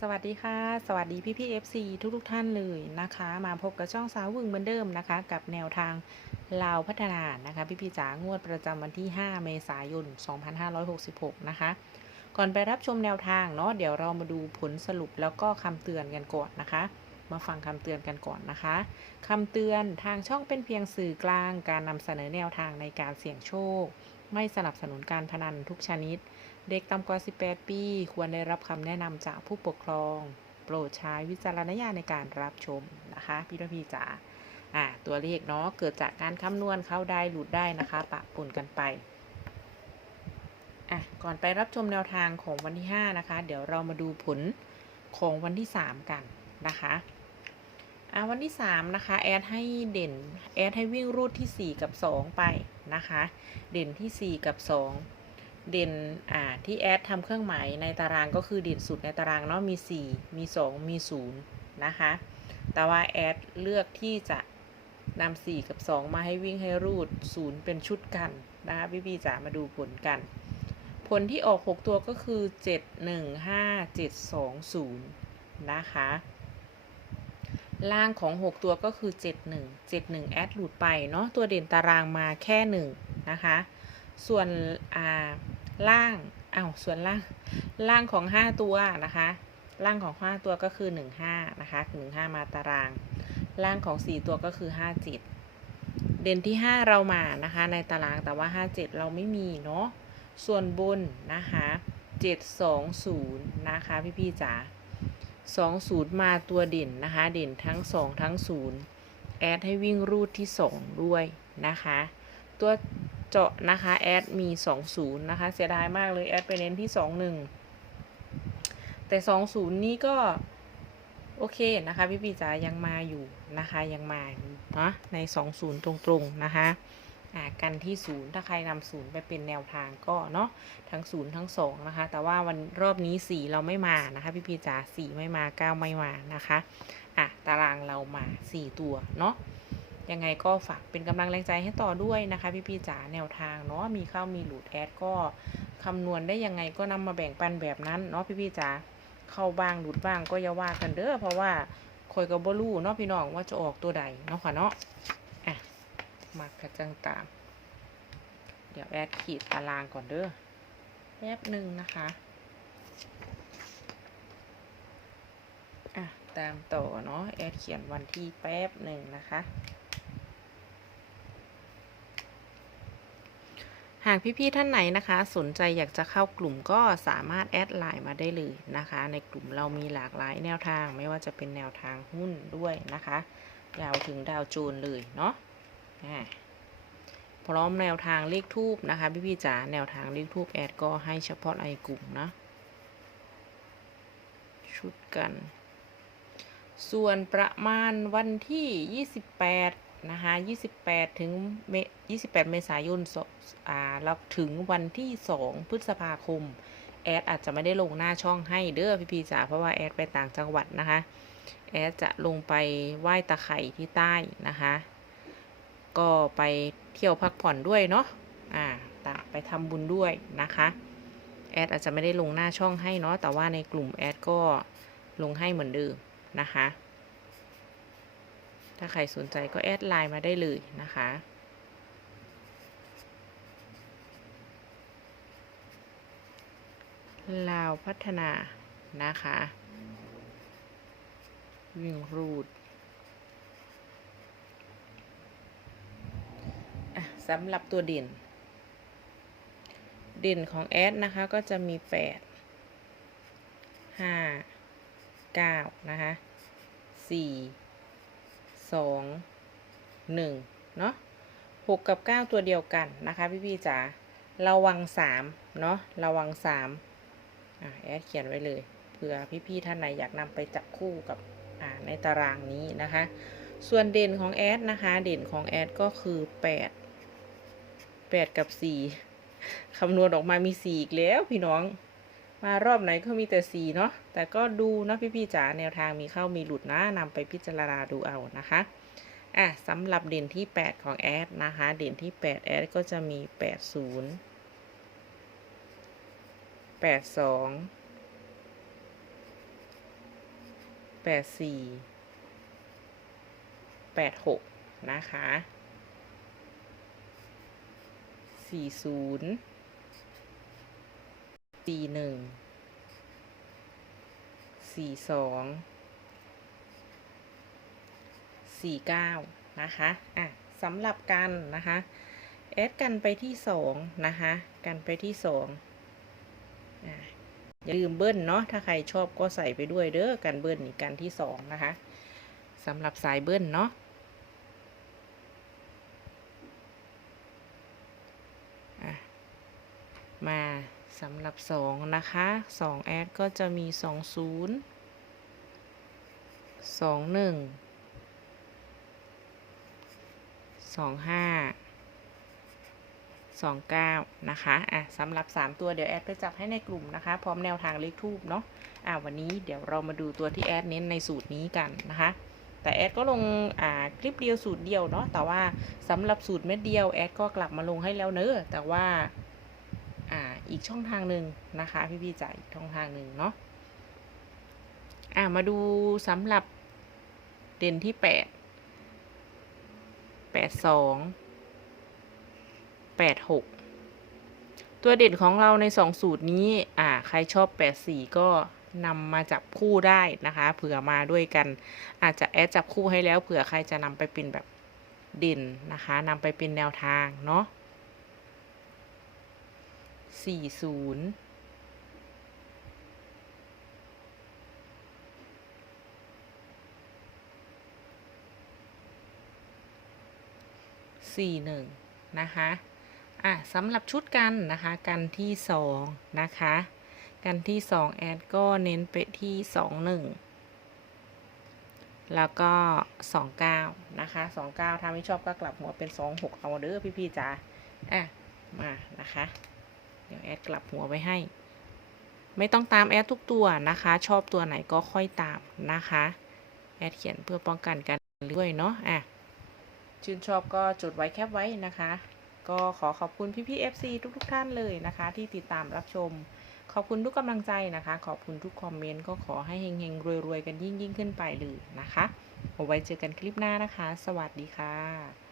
สวัสดีค่ะ สวัสดีพี่พี่ๆ FC ทุกทุกท่านเลยนะคะ มาพบกับช่องสาววึงเหมือนเดิมนะคะ กับแนวทางลาวพัฒนานะคะ พี่พี่จ๋างวดประจำวันที่ 5 เมษายน 2566 นะคะ ก่อนไปรับชมแนวทางเนาะเดี๋ยวเรามาดูผลสรุปแล้วก็คำเตือนกันก่อนนะคะ มาฟังคำเตือนกันก่อนนะคะคำเตือนทางช่องเป็นเพียงสื่อกลางการนำเสนอแนวทางในการเสี่ยงโชค ไม่สนับสนุนการพนันทุกชนิด เด็กต่ำกว่า 18 ปี ควรได้รับคำแนะนำจากผู้ปกครอง โปรดใช้วิจารณญาณในการรับชมนะคะพี่ทพี่จ๋าอ่าตัวเลขเนาะเกิดจากการคำนวณเข้าได้หลุดได้นะคะ ปะปนกันไปอะก่อนไปรับชมแนวทางของวันที่ 5 นะคะ เดี๋ยวเรามาดูผลของวันที่ 3 กันนะคะอ่าวันที่ 3 นะคะ แอดให้เด่น แอดให้วิ่งรูดที่ 4 กับ 2 ไป นะคะ เด่นที่ 4 กับ 2 เด่นอ่าที่แอดทำเครื่องหมายในตารางก็คือเด่นสุดในตารางเนาะมี 4 มี 2 มี 0 นะคะ แต่ว่าแอดเลือกที่จะนำ4กับ 2 มาให้วิ่งให้รูด 0 เป็นชุดกันนะคะพี่พี่จ๋ามาดูผลกัน ผลที่ออก 6 ตัวก็คือ 7 1 5 7 2 0 นะคะ ล่างของ 6 ตัวก็คือ 71 71 แอดหลุดไปเนาะตัวเด่นตารางมาแค่ 1 นะคะ ส่วนอ่าล่างอ้าวส่วนล่างล่างของ 5 ตัวนะคะ ล่างของ 5 ตัวก็คือ 15 นะคะ 15 มาตาราง ล่างของ 4 ตัวก็คือ 57 เด่นที่ 5 เรามานะคะ ในตารางแต่ว่า 57 เราไม่มีเนาะส่วนบนนะคะ 720 นะคะ พี่ๆจ๋า 20มาตัวเด่นนะคะ เด่นทั้ง2ทั้ง0แอดให้วิ่งรูดที่2ด้วยนะคะ ตัวเจาะนะคะแอดมี20นะคะ เสียดายมากเลยแอดไปเน้นที่21แต่20นี้ก็โอเคนะคะพี่ปีจ๋ายังมาอยู่นะคะยังมาอยู่เนาะใน20ตรงๆนะคะ อ่ากันที่0ถ้าใครนำ0ไปเป็นแนวทางก็เนาะทั้ง0ทั้ง2นะคะ แต่ว่าวันรอบนี้4เราไม่มานะคะ พี่ปีจ๋า4ไม่มา9ไม่มานะคะอะตารางเรามา4ตัวเนาะยังไงก็ฝากเป็นกำลังแรงใจให้ต่อด้วยนะคะพี่พี่จ๋าแนวทางเนาะมีเข้ามีหลุดแอดก็คำนวณได้ยังไงก็นำมาแบ่งปันแบบนั้นเนาะพี่พี่จ๋าเข้าบ้างหลุดบ้างก็อย่าว่ากันเด้อเพราะว่าคอยกับบลูเนาะพี่น้องว่าจะออกตัวใดเนาะค่ะเนาะ มากระจังตาม เดี๋ยวแอดขีดตารางก่อนเด้อแป๊บหนึ่งนะคะอะตามต่อเนาะแอดเขียนวันที่แป๊บหนึ่งนะคะหากพี่ๆท่านไหนนะคะ สนใจอยากจะเข้ากลุ่มก็สามารถแอดไลน์มาได้เลยนะคะ ในกลุ่มเรามีหลากหลายแนวทาง ไม่ว่าจะเป็นแนวทางหุ้นด้วยนะคะ ยาวถึงดาวโจนเลยเนาะ พร้อมแนวทางเลขทูบนะคะ พี่ๆจ๋าแนวทางเลขทูบแอดก็ให้เฉพาะในกลุ่มนะชุดกัน ส่วนประมาณวันที่ 28 นะคะ 28 ถึงเม28 เมษายนอ่าแล้วถึงวันที่ 2 พฤษภาคม แอดอาจจะไม่ได้ลงหน้าช่องให้เด้อพี่พีจ๋าเพราะว่าแอดไปต่างจังหวัดนะคะ แอดจะลงไปไหว้ตะไคร่ที่ใต้นะคะ ก็ไปเที่ยวพักผ่อนด้วยเนาะอ่าไปทำบุญด้วยนะคะแอดอาจจะไม่ได้ลงหน้าช่องให้เนาะแต่ว่าในกลุ่มแอดก็ลงให้เหมือนเดิมนะคะ ถ้าใครสนใจก็แอดไลน์มาได้เลยนะคะลาวพัฒนานะคะ วิ่งรูดอะ สำหรับตัวเด่น เด่นของแอดนะคะก็จะมี8 5 9นะคะ4สองหนึ่งเนาะหกกับเก้าตัวเดียวกันนะคะพี่พี่ๆจ๋าระวังสามเนาะระวังสามอ่าแอดเขียนไว้เลยเผื่อพี่พี่ๆท่านไหนอยากนำไปจับคู่กับอ่าในตารางนี้นะคะ ส่วนเด่นของแอดนะคะ เด่นของแอดก็คือแปด แปดกับสี่คำนวณออกมามีสี่อีกแล้วพี่น้อง มารอบไหนก็มีแต่สีเนาะแต่ก็ดูนะพี่ๆจ๋าแนวทางมีเข้ามีหลุดนะนำไปพิจารณาดูเอานะคะอะสำหรับเด่นที่ 8 ของแอดนะคะ เด่นที่ 8 แอดก็จะมี 80 82แปดสี่แปดหกนะคะ สี่ศูนย์สี่หนึ่งสี่สองสี่เก้านะคะ อะสำหรับกันนะคะ แอดกันไปที่สองนะคะ กันไปที่สองอะอย่าลืมเบิ้ลเนาะ ถ้าใครชอบก็ใส่ไปด้วยเด้อ กันเบิ้ลนี่กันที่สองนะคะสำหรับสายเบิ้ลเนาะ อะ มาสำหรับสองนะคะสองแอดก็จะมีสองศูนย์สองหนึ่งสองห้าสองเก้านะคะอะสำหรับสามตัวเดี๋ยวแอดไปจับให้ในกลุ่มนะคะ พร้อมแนวทางเลขทูบเนาะอะวันนี้เดี๋ยวเรามาดูตัวที่แอดเน้นในสูตรนี้กันนะคะแต่แอดก็ลงอ่าคลิปเดียวสูตรเดียวเนาะแต่ว่าสำหรับสูตรเม็ดเดียวแอดก็กลับมาลงให้แล้วเนอะแต่ว่า อีกช่องทางหนึ่งนะคะพี่พี่ๆจ่ายอีกช่องทางหนึ่งเนาะอะมาดูสำหรับเด่นที่แปดแปดสองแปดหกตัวเด่นของเราในสองสูตรนี้ อ่า ใครชอบแปดสี่ก็นำมาจับคู่ได้นะคะ เผื่อมาด้วยกัน อาจจะแอดจับคู่ให้แล้ว เผื่อใครจะนำไปเป็นแบบเด่นนะคะนำไปเป็นแนวทางเนาะ สี่ศูนย์สี่หนึ่งนะคะ อะสำหรับชุดกันนะคะ กันที่สองนะคะ กันที่สองแอดก็เน้นไปที่สองหนึ่งแล้วก็สองเก้านะคะสองเก้าถ้าไม่ชอบก็กลับหัวเป็นสองหกเอาเด้อพี่ๆจ๋าอะ มานะคะ ดี๋ยวแอดกลับหัวไว้ให้ ไม่ต้องตามแอดทุกตัวนะคะ ชอบตัวไหนก็ค่อยตามนะคะ แอดเขียนเพื่อป้องกันการด้วยเนาะอะชื่นชอบก็จดไว้แคปไว้นะคะ ก็ขอขอบคุณพี่ๆ FC ทุกๆท่านเลยนะคะ ที่ติดตามรับชม ขอบคุณทุกกำลังใจนะคะ ขอบคุณทุกคอมเมนต์ก็ขอให้เฮงๆรวยๆกันยิ่งๆ ขึ้นไปเลยนะคะเอาไว้เจอกันคลิปหน้านะคะ สวัสดีค่ะ